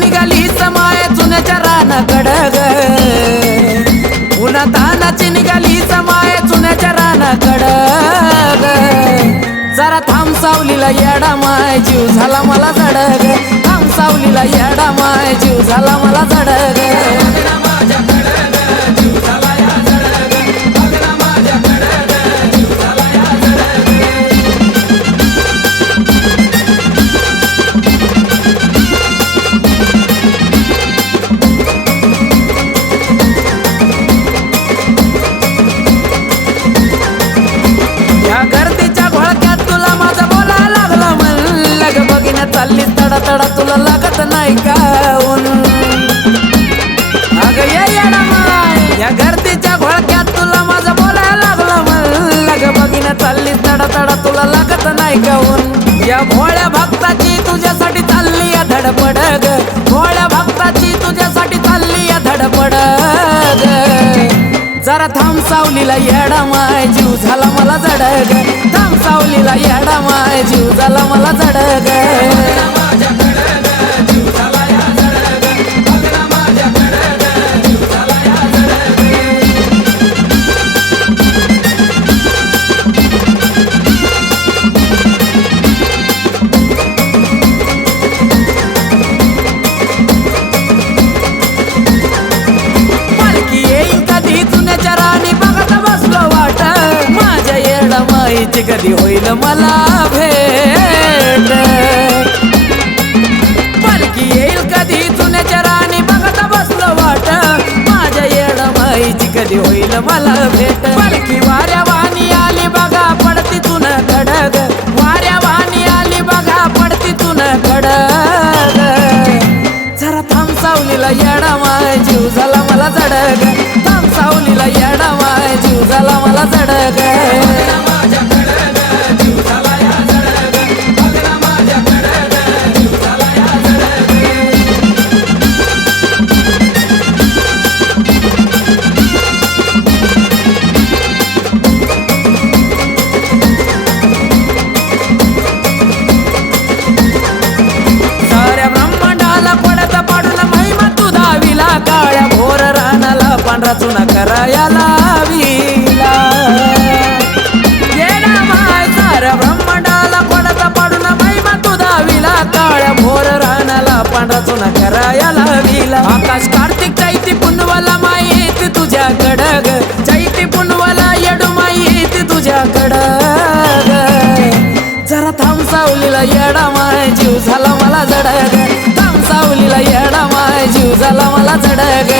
निघाली समाय चुन्याच्या रानाकडं ग. उन्हा तानाची निघाली समाय चुन्याच्या रानाकडं ग. जरा थांब सावलीला येडा माय जीव झाला मला जडग थांब सावलीला येडा माय जीव झाला मला जडग तडा तुला लागत नाही का ऊन? ये या गर्दीच्या भळक्यात तुला माझं बोलायला लागलं म्हणलं. ग बघिन्या चालली तडा तडा तुला लागत नाही का ऊन? या भोळ्या भक्ताची तुझ्यासाठी चालली या धडपड ग. भोळ्या भक्ताची तुझ्यासाठी चालली या धडपड ग. जरा थांब सावलीला येडा माय जीव झाला मला जडग थांब सावलीला येडा माय जीव झाला मला जडग मला भेट. पालखी येईल कधी चुन्याच्या राणी बघत बसलो वाट. माझ्या येड माईची कधी होईल मला भेट. पालखी वाऱ्या वाणी आली बघा पडती तुन धडग वाऱ्या वाणी आली बघा पडती तुन धडग जरा थांब सावलीला येडा माय जीव झाला मला जडग थांब सावलीला येडा माय जीव झाला मला जडग पांढरा चुना करायला विला येडा माय साऱ्या ब्रह्मांडाला कोणाचा पाडून महिमा तू विला काळ्या भोर रानाला पांढरा चुना करायला विला आकाश कार्तिक चैती पुनवाला माहीत तुझ्या कडग ग. चैती पुनवाला येडू माहीत तुझ्या कडग ग. जरा थांब सावलीला येडा माय जीव झाला मला जडग थांब सावलीला येडा माय जीव झाला मला जडग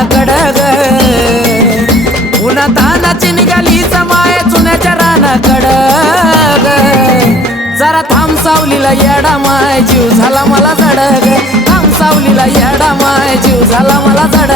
चुन्याच्या ग उन्हा तानाची निघाली समाय चुन्याच्या रानाकडं ग जरा थांब सावलीला येडा माय जीव झाला मला जडग. थांब सावलीला येडा माय जीव झाला मला जडग.